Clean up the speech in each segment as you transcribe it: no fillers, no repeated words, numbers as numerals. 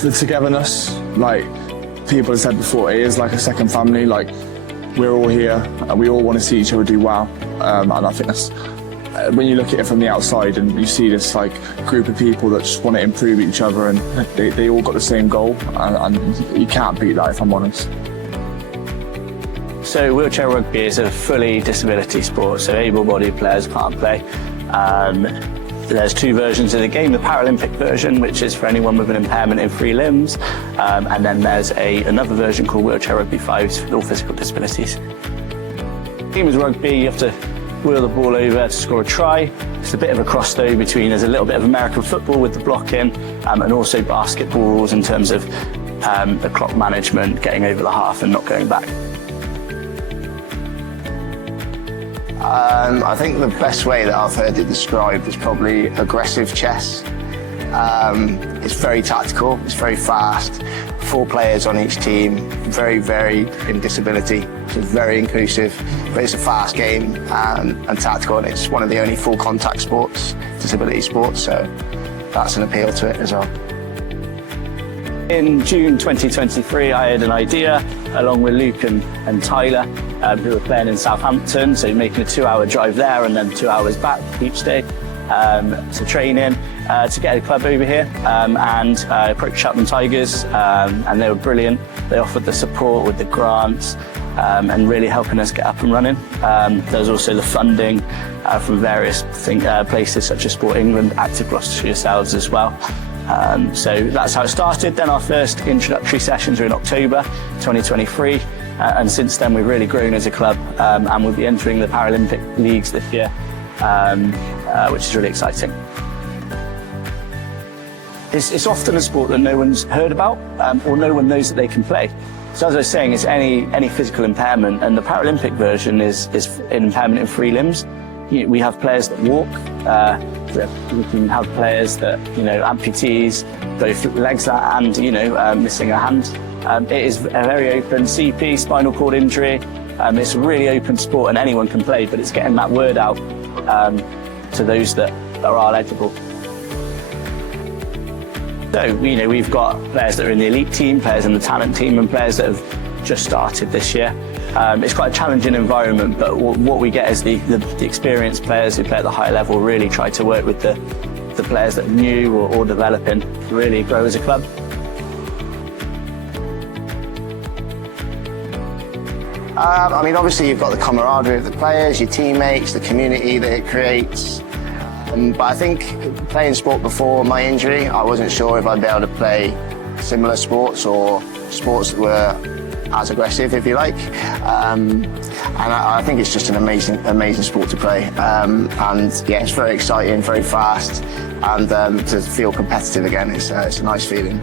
the togetherness, like people have said before, it is like a second family. Like, we're all here and we all want to see each other do well. And I think that's, when you look at it from the outside and you see this like group of people that just want to improve each other, and they all got the same goal, and you can't beat that, if I'm honest. So wheelchair rugby is a fully disability sport, so able-bodied players can't play. There's two versions of the game: the Paralympic version, which is for anyone with an impairment in 3 limbs, and then there's another version called Wheelchair Rugby 5 for all physical disabilities. The game is rugby. You have to wheel the ball over to score a try. It's a bit of a cross though between, there's a little bit of American football with the blocking, and also basketball rules in terms of the clock management, getting over the half and not going back. I think the best way that I've heard it described is probably aggressive chess. It's very tactical, it's very fast, 4 players on each team, very varied in disability, so very inclusive, but it's a fast game and tactical, and it's one of the only full contact sports, disability sports, so that's an appeal to it as well. In June 2023, I had an idea, along with Luke and Tyler, who were playing in Southampton, so making a 2-hour drive there and then 2 hours back each day to train in, to get a club over here. And I approached Cheltenham Tigers, and they were brilliant. They offered the support with the grants and really helping us get up and running. There's also the funding from various places such as Sport England, Active Gloucestershire yourselves as well. So that's how it started. Then our first introductory sessions were in October 2023, and since then we've really grown as a club, and we'll be entering the Paralympic Leagues this year, which is really exciting. It's often a sport that no one's heard about, or no one knows that they can play. So as I was saying, it's any physical impairment, and the Paralympic version is an impairment in 3 limbs. We have players that walk, we can have players that, amputees, both legs and, missing a hand. It is a very open CP, spinal cord injury. It's a really open sport and anyone can play, but it's getting that word out to those that are eligible. So, we've got players that are in the elite team, players in the talent team, and players that have just started this year. It's quite a challenging environment, but what we get is the experienced players who play at the high level really try to work with the players that are new or developing to really grow as a club. Obviously you've got the camaraderie of the players, your teammates, the community that it creates. But I think playing sport before my injury, I wasn't sure if I'd be able to play similar sports or sports that were as aggressive, if you like. And I think it's just an amazing sport to play. And yeah, it's very exciting, very fast, and to feel competitive again, it's a nice feeling.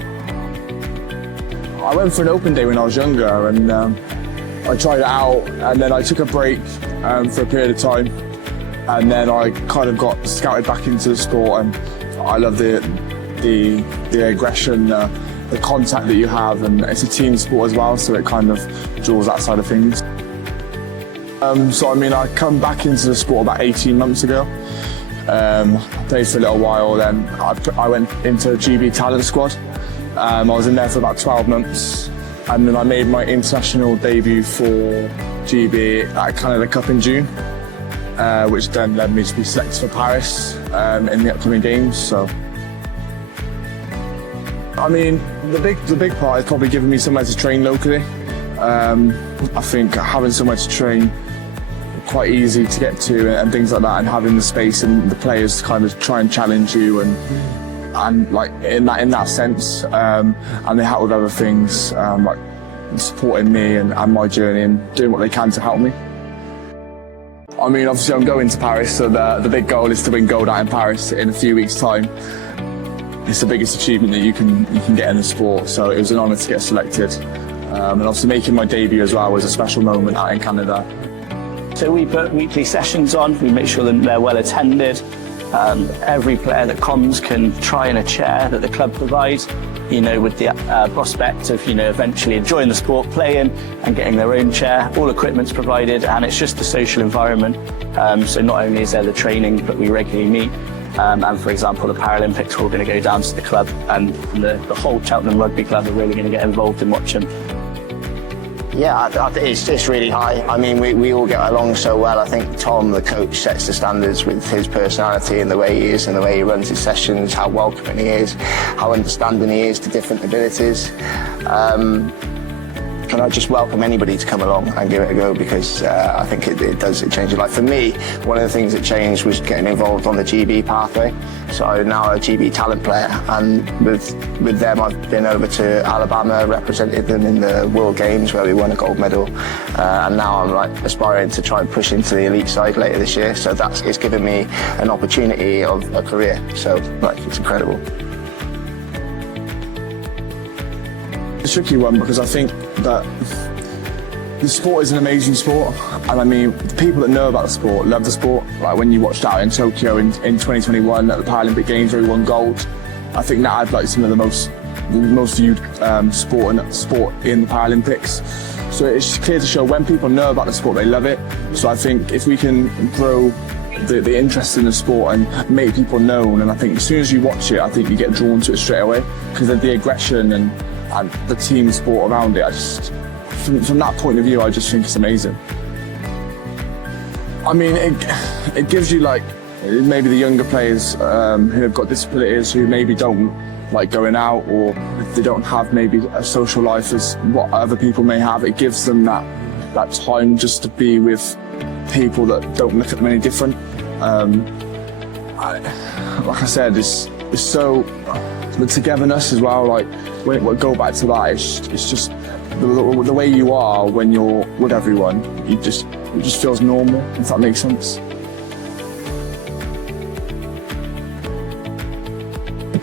I went for an open day when I was younger, and I tried it out, and then I took a break for a period of time, and then I kind of got scouted back into the sport, and I love the aggression, the contact that you have, and it's a team sport as well, so it kind of draws that side of things. I come back into the sport about 18 months ago. I played for a little while, then I went into a GB talent squad. I was in there for about 12 months, and then I made my international debut for GB at Canada Cup in June, which then led me to be selected for Paris in the upcoming games. So, the big part is probably giving me somewhere to train locally. I think having somewhere to train quite easy to get to and things like that, and having the space and the players to kind of try and challenge you and like in that sense, and they help with other things, like supporting me and my journey and doing what they can to help me. Obviously I'm going to Paris, so the big goal is to win gold out in Paris in a few weeks' time. It's the biggest achievement that you can get in the sport, so it was an honour to get selected. And obviously making my debut as well was a special moment out in Canada. So we put weekly sessions on, we make sure that they're well attended. Every player that comes can try in a chair that the club provides, with the prospect of, eventually enjoying the sport, playing and getting their own chair. All equipment's provided, and it's just a social environment. So not only is there the training, but we regularly meet. And for example, the Paralympics, we're all going to go down to the club, and the whole Cheltenham Rugby Club are really going to get involved in watching. Yeah, it's really high. I mean, we all get along so well. I think Tom, the coach, sets the standards with his personality and the way he is and the way he runs his sessions, how welcoming he is, how understanding he is to different abilities. And I just welcome anybody to come along and give it a go, because I think it does change your life. For me, one of the things that changed was getting involved on the GB pathway. So I'm now a GB talent player, and with them I've been over to Alabama, represented them in the World Games where we won a gold medal, and now I'm like aspiring to try and push into the elite side later this year. So it's given me an opportunity of a career. So like, it's incredible. It's a tricky one, because I think that the sport is an amazing sport, and I mean, the people that know about the sport love the sport. Like when you watched out in Tokyo in 2021 at the Paralympic Games where we won gold, I think that had like some of the most viewed sport in the Paralympics. So it's clear to show when people know about the sport, they love it. So I think if we can grow the interest in the sport and make people known, and I think as soon as you watch it, I think you get drawn to it straight away, because of the aggression and the team sport around it. From that point of view, I just think it's amazing. I mean, it gives you like maybe the younger players who have got disabilities, who maybe don't like going out, or if they don't have maybe a social life as what other people may have, it gives them that time just to be with people that don't look at them any different. Like I said, it's so the togetherness as well. Like when we go back to that, it's just the way you are when you're with everyone. It just feels normal, if that makes sense.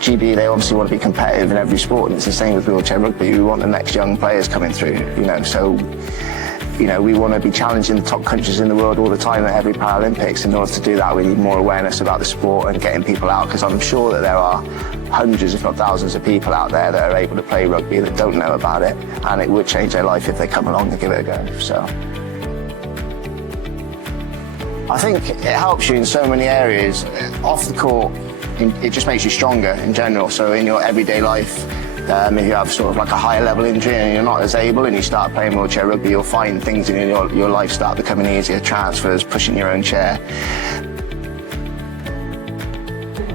GB, they obviously want to be competitive in every sport, and it's the same with wheelchair rugby. We want the next young players coming through, so we want to be challenging the top countries in the world all the time at every Paralympics. In order to do that, we need more awareness about the sport and getting people out, because I'm sure that there are hundreds, if not thousands, of people out there that are able to play rugby that don't know about it, and it would change their life if they come along and give it a go. So I think it helps you in so many areas. Off the court, it just makes you stronger in general. So in your everyday life, if you have sort of like a higher level injury and you're not as able and you start playing wheelchair rugby, you'll find things in your life start becoming easier, transfers, pushing your own chair.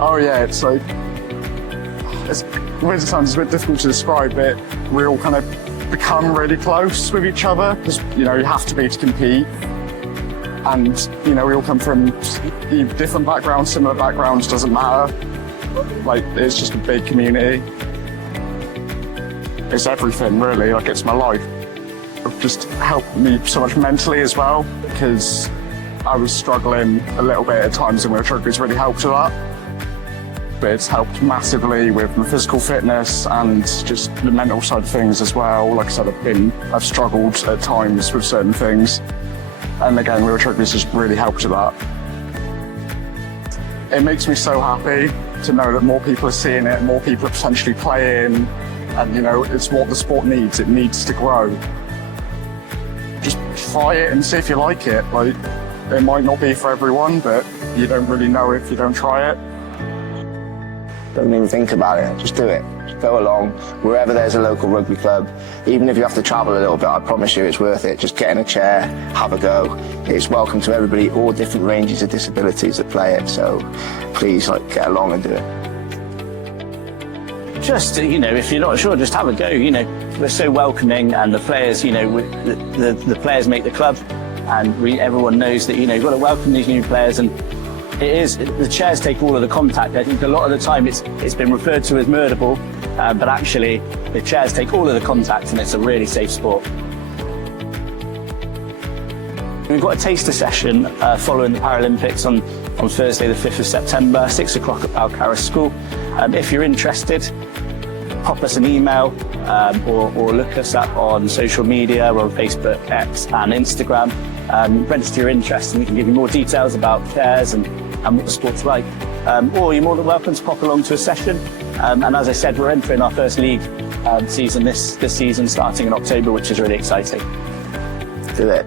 Oh yeah, it's like, it's a bit difficult to describe, but we all kind of become really close with each other, because you have to be to compete. And we all come from different backgrounds, similar backgrounds, doesn't matter. Like, it's just a big community. It's everything, really. Like, it's my life. It just helped me so much mentally as well, because I was struggling a little bit at times, and wheelchair rugby's really helped with that. But it's helped massively with my physical fitness and just the mental side of things as well. Like I said, I've struggled at times with certain things. And again, wheelchair rugby's just really helped with that. It makes me so happy to know that more people are seeing it, more people are potentially playing, and it's what the sport needs. It needs to grow. Just try it and see if you like it. Like, it might not be for everyone, but you don't really know if you don't try it. Don't even think about it, just do it. Just go along, wherever there's a local rugby club. Even if you have to travel a little bit, I promise you it's worth it. Just get in a chair, have a go. It's welcome to everybody, all different ranges of disabilities that play it, so please get along and do it. Just, if you're not sure, just have a go. We're so welcoming, and the players, the players make the club, and everyone knows that, you've got to welcome these new players. And the chairs take all of the contact. I think a lot of the time it's been referred to as murderable, but actually the chairs take all of the contact, and it's a really safe sport. We've got a taster session following the Paralympics on Thursday the 5th of September, 6 o'clock at Balcarras School. If you're interested, pop us an email or look us up on social media. We're on Facebook, X and Instagram. Register your interest and we can give you more details about chairs and what the sport's like. Or you're more than welcome to pop along to a session. And as I said, we're entering our first league season this season, starting in October, which is really exciting. Do it.